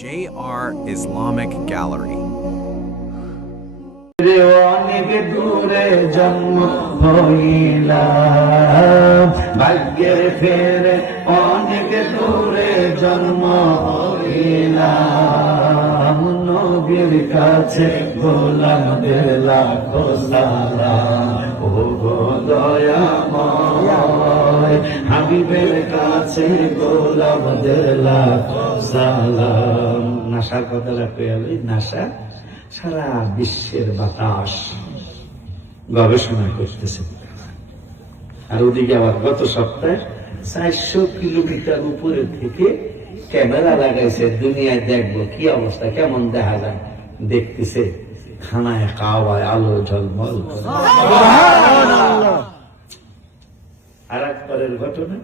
JR Islamic Gallery. অনেক দূরে জন্ম হইলাম, ভাগ্যের ফেরে অনেক দূরে জন্ম হইলাম। নবীর কাছে গোলাম লাখ সালাম, ও গো দয়াময় হাবিবের কাছে গোলাম লাখ সালাম। নাসার কথা রাখতে হবে, নাসা সারা বিশ্বের বাতাস গবেষণা করতেছে। আর ওদিকে আবার গত সপ্তাহে 400 কিলোমিটার উপরে থেকে ক্যামেরা লাগাইছে, দুনিয়ায় দেখবো কি অবস্থা, কেমন দেখা যায়। দেখতেছে খানায় কাওয়ায় আলো ঝলমল। আর একবারের ঘটনা,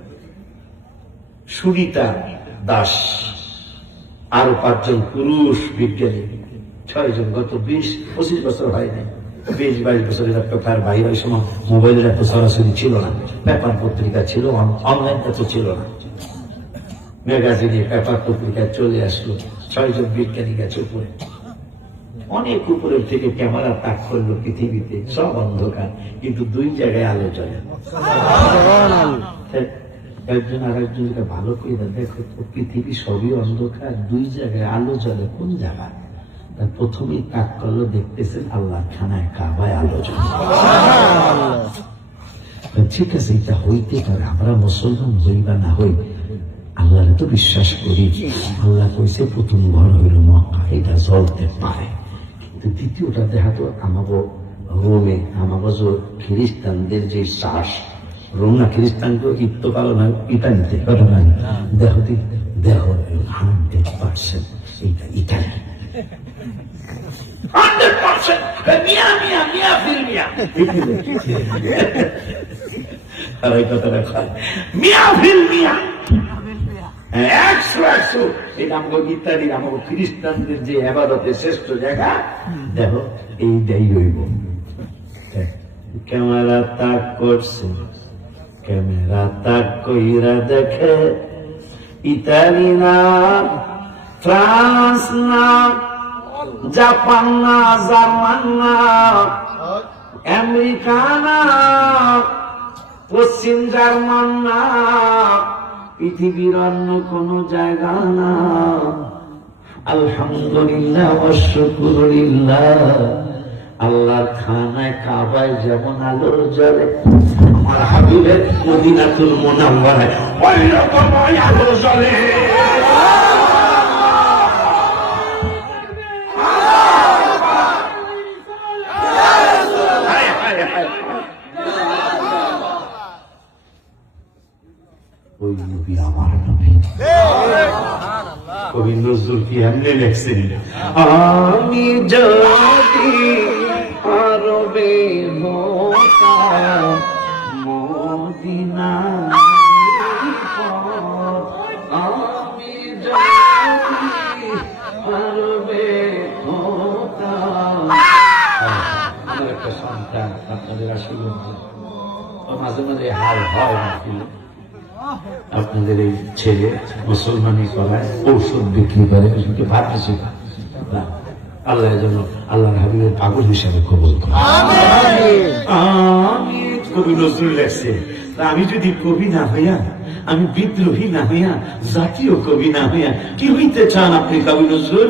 সুরিতা দাস আরো 5 জন পুরুষ বিজ্ঞানী, 6 জন, গত 20-25 বছর হয়নি, 20-22 বছরের পেপার বাইরে। ওই সময় মোবাইলের এত সরাসরি ছিল না, পেপার পত্রিকা ছিল, অনলাইন এত ছিল না। ম্যাগাজিনে পেপার পত্রিকায় চলে আসলো, 6 জন বিজ্ঞানী গেছে উপরে, অনেক উপরের থেকে ক্যামেরা তাক করলো পৃথিবীতে, সব অন্ধকার, কিন্তু 2 জায়গায় আলো জ্বলে। একজন আর একজনকে ভালো করে দেখো তো, পৃথিবী সবই অন্ধকার, 2 জায়গায় আলো জ্বলে, কোন জায়গায়? প্রথমেই তাক করলো, দেখতেছেন আল্লাহ খানায় কাবায় আলো জ্বলে। ঠিক আছে, এটা হইতে পারে, আমরা মুসলমান হই বা না হই, আল্লাহ তো বিশ্বাস করি। আল্লাহ কইছে প্রথম ঘর হইল মক্কা, এটা জ্বলতে পারে। কিন্তু দ্বিতীয়টা দেখা তো আমাগো রোমে, আমাগো যে খ্রিস্টানদের যে শ্বাস, রোম না খ্রিস্টানকে ইত্য পালন হয় ইটালিতে, দেহ দেহ 100% এইটা ইটালি, 100% মিয়া ফিল মিয়া। আর এই কথাটা খায় মিয়া ফিল মিয়া 100%। এটা আমাকে ইত্যাদি আমাকে খ্রিস্টানদের যে ইবাদতের শ্রেষ্ঠ জায়গা, দেখো এইটাই রইব। ক্যামেরা তাক করছে, ক্যামেরা তাক কইরা দেখে ইতালি না, ফ্রান্স না, জাপান না, জার্মান না, আমেরিকা না, পশ্চিম জার্মান না, পৃথিবীর অন্য কোন জায়গা না। আলহামদুলিল্লাহ ওয়া শুকরুলিল্লাহ, আল্লাহর খানায় কাবায় যেমন আলো জ্বলে, আমার হাবিবের মদিনাতুল মুনাওয়ারায় ওই রকম আলো জ্বলে। ওই নবী আমার নবী। কবি নজরুল কি এমনি লেখছেন, আমি যদি আরবে হতাম মদিনা, আমি যদি আরবে হতাম। আমার একটা সন্তান, আপনাদের আসলে মাঝে মাঝে হাল হয় নাকি, আপনাদের এই ছেলে মুসলমানি করায় ঔষধ বিক্রি করে, ভাবতেছি আল্লাহ যেন আল্লাহর হাবিবের পাগল হিসাবে কবুল করে। আমি কবি নজরুল লেখছে, আমি যদি কবি না হইয়া, আমি বিদ্রোহী না হইয়া, জাতীয় কবি না হইয়া, কি হইতে চান আপনি কবি নজরুল?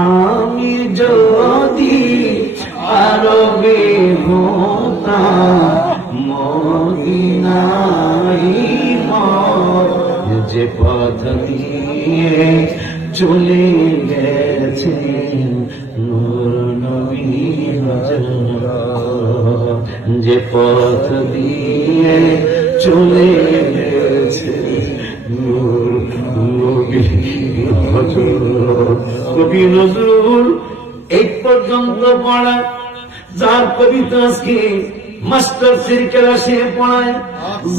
আমি যদি আরবে হতাম মদিনায়, যে পথ দিয়ে চলে গেছে নূর নবী, যে পথ দিয়ে চলে গেছে নূর নবী। কবি নজরুল এই পর্যন্ত পড়া, যার কবিতা আজকে মাস্টার ক্লাসে পড়ায়,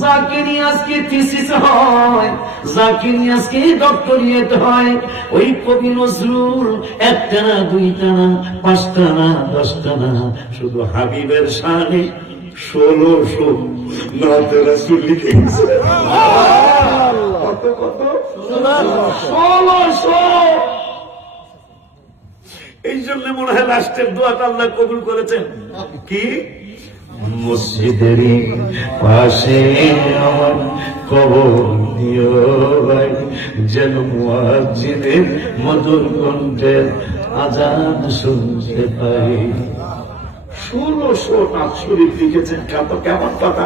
যাকে নিয়ে আজকে থিসিস হয়, যাকে নিয়ে আজকে ডক্টরিয়েট হয়, ওই কবি নজরুল 1টা না 2টা না 5টা না 10টা না, শুধু হাবিবের শানে 1600 নাতে রাসূল লিখে গেছে। কত 1600 এই জন্য মনে হয় লাস্টের দোয়াটা আল্লাহ কবুল করেছেন। কি মসজিদেরই পাশে আমার কবর দিও ভাই, যেন মুয়াজ্জিনের মধুর কণ্ঠের আজান শুনতে পাই। 1600 নাত শরীফ লিখেছেন। কেমন কথা!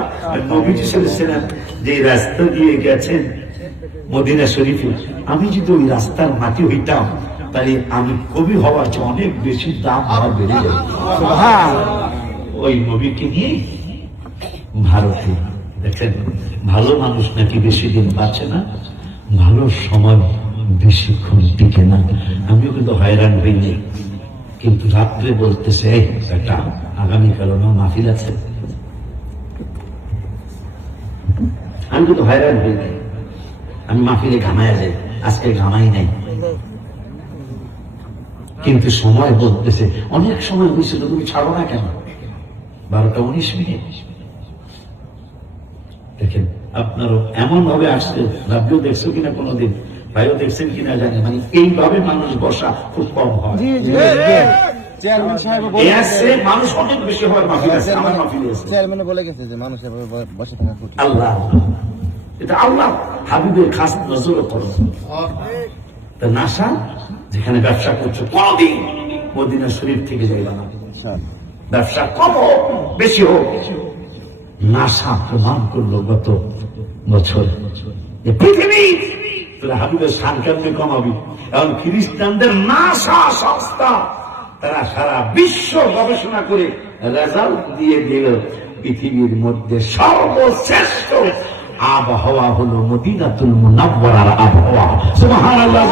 নবীজি বলেছিলেন যে রাস্তা দিয়ে গেছেন মদিনা শরীফে, আমি যদি ওই রাস্তার মাটি হইতাম তাহলে আমি কবি হওয়ার চেয়ে অনেক বেশি দাম আমার বেড়ে যায়। ওই নবীকে নিয়ে ভারতে দেখেন, ভালো মানুষ নাকি বেশি দিন বাঁচে না, ভালো সময় বেশিক্ষণ টিকে না। আমিও কিন্তু হয়রান হইনি, কিন্তু রাত্রে বলতেছে একটা আগামীকাল মাহফিল আছে। আমি কিন্তু হয়রান হইনি, আমি মাহফিলে ঘামায়া যাই, আজকে ঘামাই নাই। কিন্তু সময় বলতেছে অনেক সময় হয়েছিল, তুমি ছাড়ো না কেন? 12টা 19 মিনিট। দেখেন আপনারও এমন ভাবে আসছে, রাব্বিও দেখছো কিনা কোনোদিন, ভাইও দেখছেন কিনা জানি, মানে এইভাবে মানুষ বসা খুব কম হয়। মানুষ অনেক বেশি হয় মাহফিলে। আমার মাহফিলে চেয়ারম্যানে বলে গেছে যে মানুষ এভাবে বসে থাকা কঠিন। আল্লাহ, এটা আল্লাহ হাবিবের খাস নজর করো। নাসা যেখানে ব্যবসা করছো, কোনদিন মদিনা শরীফ থেকে যাইবা না। ব্যবসা কম হোক বেশি হোক, নাসা প্রমাণ করলো গত বছর পৃথিবী তোরা হাবিবের শান কেমনি কমাবি। এখন খ্রিস্টানদের নাসা সংস্থা তারা সারা বিশ্ব গবেষণা করে রেজাল্ট দিয়ে দিল, পৃথিবীর মধ্যে সর্বশ্রেষ্ঠ আবহাওয়া হলো মদিনাতুল মুনাওয়ারার আবহাওয়া। সুবহানাল্লাহ।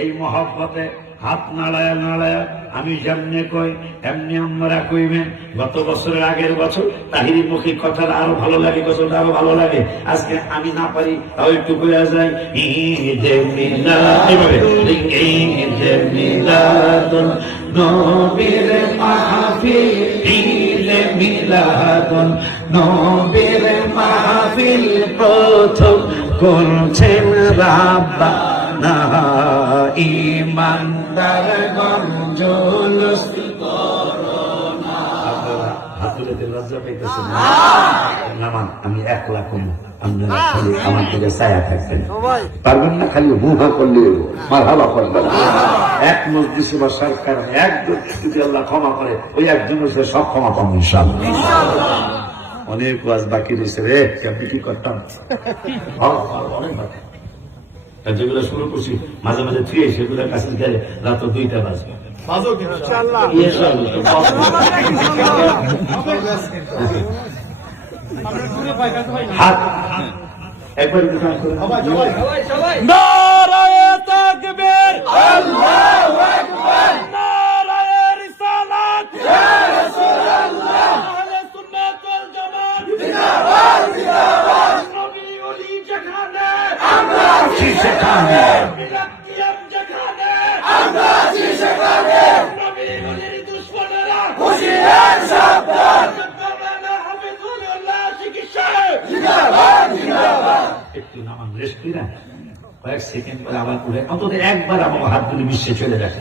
এই মহব্বতে হাত নাড়ায় নাড়ায় আমি যেমনি কই এমনি আমরা কইবেন। গত বছরের আগের বছর তাহিরি মুখী কথাটা আরো ভালো লাগে, বছরটা আরো ভালো লাগে। আজকে আমি না পারি তাও একটু কইয়া যাই, ঈদে মিলাদ, এভাবে ঈদে মিলাদুন নবীর মাহফিল, ঈদে মিলাদুন নবীর মাহফিল প্রথম করছেন রাব্বানা ইমানদার গঞ্জলস করোনা। আপনারা লজ্জা পাইতেছেন না? আমি 1 লাখ আপনারা খালি আমার দিকে ছায়া থাকবেন, পারবেন না? খালি হুহা করলে মারহাবা করবেন। এক মজলিসে বা সরকার একজন যদি আল্লাহ ক্ষমা করে, ওই একজনের সব ক্ষমা পাবো ইনশাআল্লাহ। অনেক ওয়াজ বাকি রয়েছে রে, আপনি কি করতাম? অনেক বাকি যেগুলো শুরু করছি মাঝে মাঝে থুয়ে সেগুলোর কাছে গেলে রাত 2টা বাজবে। হাত একবার নারায়ে তাকবীর, আল্লাহু আকবার, নারায়ে রিসালাত, ইয়া রাসূলুল্লাহ, আহলে সুন্নাত ওয়াল জামাত, জিন্দাবাদ জিন্দাবাদ। নবী ওলি যেখানে আমরা আছি সেখানে, মিলাদ যেখানে আমরা আছি সেখানে, নবী ওলির দুশমনেরা হুঁশিয়ার সাবধান, মাওলানা হাফিজুল্লাহ চিকিৎসা, জিন্দাবাদ জিন্দাবাদ। একটু নামান রেস্ট করি না, কয়েক সেকেন্ড পরে আবার করে অন্তত একবার আমার হাত তুলে বিশ্বে চলে যায়।